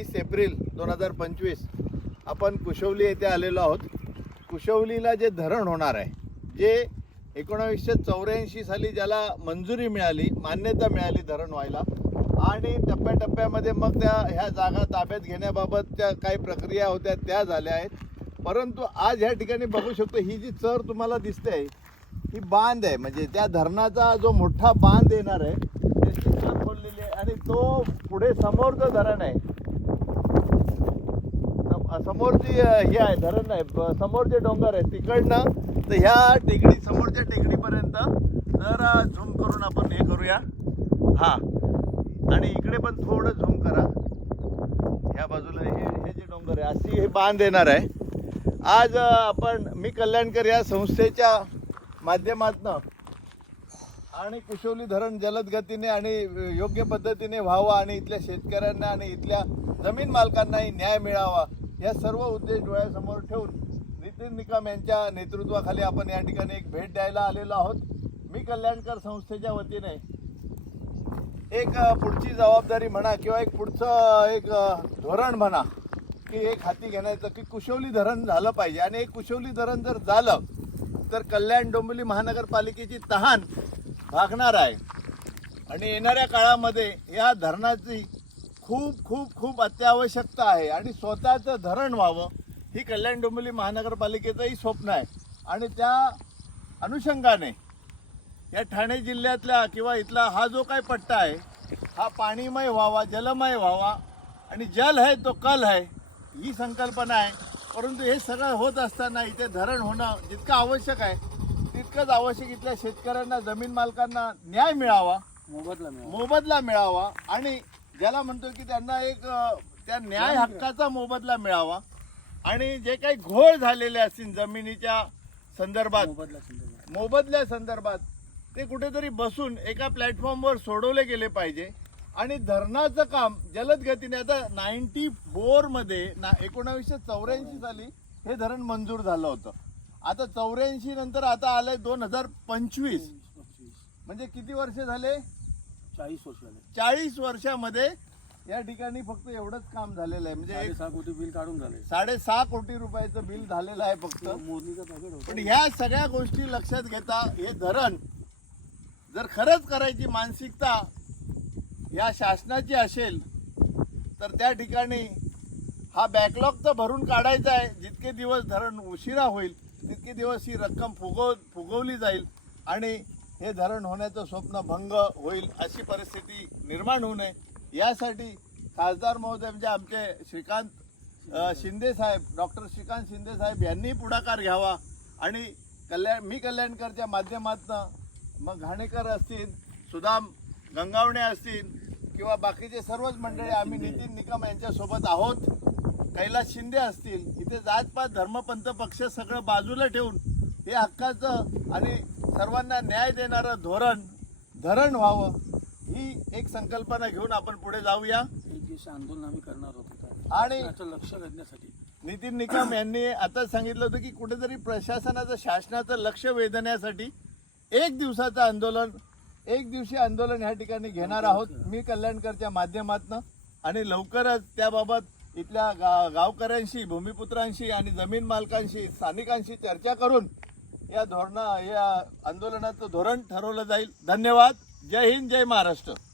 30 April 2025 आपण कुशवली येथे आलेलो आहोत। कुशवलीला जे धरण होणार आहे, जे 1984 साली ज्याला मंजुरी मिळाली, मान्यता मिळाली धरण व्हायला, आणि टप्प्याटप्प्यामध्ये मग ह्या जागा ताब्यात घेण्याबाबत त्या काही प्रक्रिया होत्या त्या झाल्या आहेत। परंतु आज ह्या ठिकाणी बघू शकतो, ही जी चर तुम्हाला दिसते ही बांध आहे, म्हणजे त्या धरणाचा जो मोठा बांध येणार आहे त्याची चर खोललेली आहे। आणि तो पुढे समोरचं धरण आहे, समोरची हे आहे धरण आहे, समोरचे डोंगर आहे तिकडनं तर ह्या टेकडी समोरच्या टेकडीपर्यंत जरा झूम करून आपण हे करूया। हा, आणि इकडे पण थोडं झूम करा, ह्या बाजूला हे जे डोंगर आहे अशी हे बांध येणार आहे। आज मी कल्याणकर या संस्थेच्या माध्यमातून आणि कुशवली धरण जलद गतीने आणि योग्य पद्धतीने व्हावं आणि इथल्या शेतकऱ्यांना आणि इथल्या जमीन मालकांनाही न्याय मिळावा, या सर्व उद्देश डोळ्यासमोर ठेवून नितीन निकम यांच्या नेतृत्वाखाली आपण या ठिकाणी एक भेट द्यायला आलेलो आहोत। मी कल्याणकर संस्थेच्या वतीने एक पुढची जबाबदारी म्हणा किंवा एक पुढचं एक धोरण म्हणा की एक हाती घेण्याचं की कुशवली धरण झालं पाहिजे। आणि एक कुशवली धरण जर झालं तर कल्याण डोंबिवली महानगरपालिकेची तहान भागणार आहे आणि येणाऱ्या काळामध्ये या धरणाची खूप खूप खूप अत्यावश्यकता आहे आणि स्वतःचं धरण व्हावं ही कल्याण डोंबिवली महानगरपालिकेचंही स्वप्न आहे। आणि त्या अनुषंगाने या ठाणे जिल्ह्यातल्या किंवा इथला हा जो काही पट्टा आहे हा पाणीमय व्हावा, जलमय व्हावा, आणि जल है तो कल है ही संकल्पना आहे। परंतु हे सगळं होत असताना इथे धरण होणं जितकं आवश्यक आहे तितकंच आवश्यक इथल्या शेतकऱ्यांना, जमीन मालकांना न्याय मिळावा, मोबदला मिळावा, आणि ज्याला म्हणतो की त्यांना एक त्या न्याय हक्काचा मोबदला मिळावा, आणि जे काही घोळ झालेले असतील जमिनीच्या संदर्भात, मोबदल्या संदर्भात, ते कुठेतरी बसून एका प्लॅटफॉर्मवर सोडवले गेले पाहिजे। आणि धरणाचं काम जलद गतीने, आता 94 मध्ये 1984 साली हे धरण मंजूर झालं होतं, आता 84 नंतर आता आलंय 2025, म्हणजे किती वर्ष झाले? 40 वर्ष झाले। 40 वर्षामध्ये या ठिकाणी फक्त एवढंच काम झालेलं आहे, म्हणजे 6.5 कोटी बिल काढून झाले, 6.5 कोटी रुपयाचं बिल झालेलं आहे फक्त मोजणीचं पॅकेट होतं। पण ह्या सगळ्या गोष्टी लक्षात घेता हे धरण जर खरंच करायची मानसिकता या शासनाची असेल तर त्या ठिकाणी हा बॅकलॉग तर भरून काढायचा आहे। जितके दिवस धरण उशिरा होईल तितके दिवस ही रक्कम फुगवली जाईल आणि हे धरण होण्याचं स्वप्न भंग होईल, अशी परिस्थिती निर्माण होऊ नये यासाठी खासदार महोदय म्हणजे आमचे श्रीकांत शिंदे साहेब, डॉक्टर श्रीकांत शिंदे साहेब यांनी पुढाकार घ्यावा। आणि मी कल्याणकरच्या माध्यमातून मग घाणेकर असतील, सुदाम गंगावणे असतील किंवा बाकीचे सर्वच मंडळी, आम्ही नितीन निकम यांच्यासोबत आहोत, कैलास शिंदे असतील, इथे जातपात धर्मपंथ पक्ष सगळं बाजूला ठेवून हे हक्काचं आणि सर्वांना न्याय देणारं धरण व्हावं ही एक संकल्पना घेऊन आपण पुढे जाऊया। एक दिवस आंदोलन आम्ही करणार होतो आणि लक्ष वेधण्यासाठी नितीन निकम यांनी आता सांगितलं होतं की कुठेतरी प्रशासनाचं, शासनाचं लक्ष वेधण्यासाठी एक दिवशी आंदोलन ह्या ठिकाणी घेणार आहोत मी कल्याणकरच्या माध्यमातून। आणि लवकरच त्याबाबत इथल्या गावकऱ्यांशी, भूमिपुत्रांशी आणि जमीन मालकांशी, स्थानिकांशी चर्चा करून या आंदोलनाचं धोरण ठरवलं जाईल। धन्यवाद। जय हिंद, जय महाराष्ट्र।